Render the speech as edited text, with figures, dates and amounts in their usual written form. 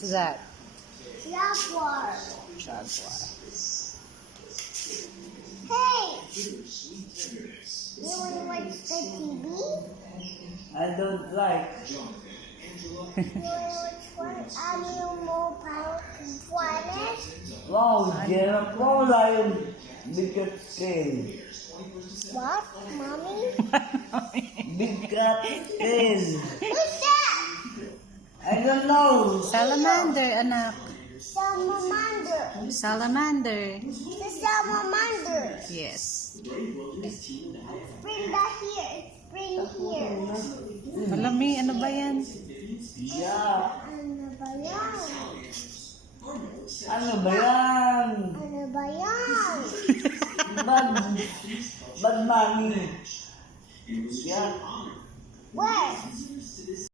What's that? Jaguar. Jaguar. Hey! You want to watch the TV? I don't like. You want to watch one animal planet? Wow, giraffe. Wow, lion. Big cat tail. What, Mommy? Big cat tail. What's that? I don't know. Salamander, anak. Salamander. Salamander. The salamander. Yes. Spring that here. Spring here. Malami, ano ba yan? Yeah. Ano ba yan? Ano ba yan? Ano ba yan? Bad money. Yeah. Where?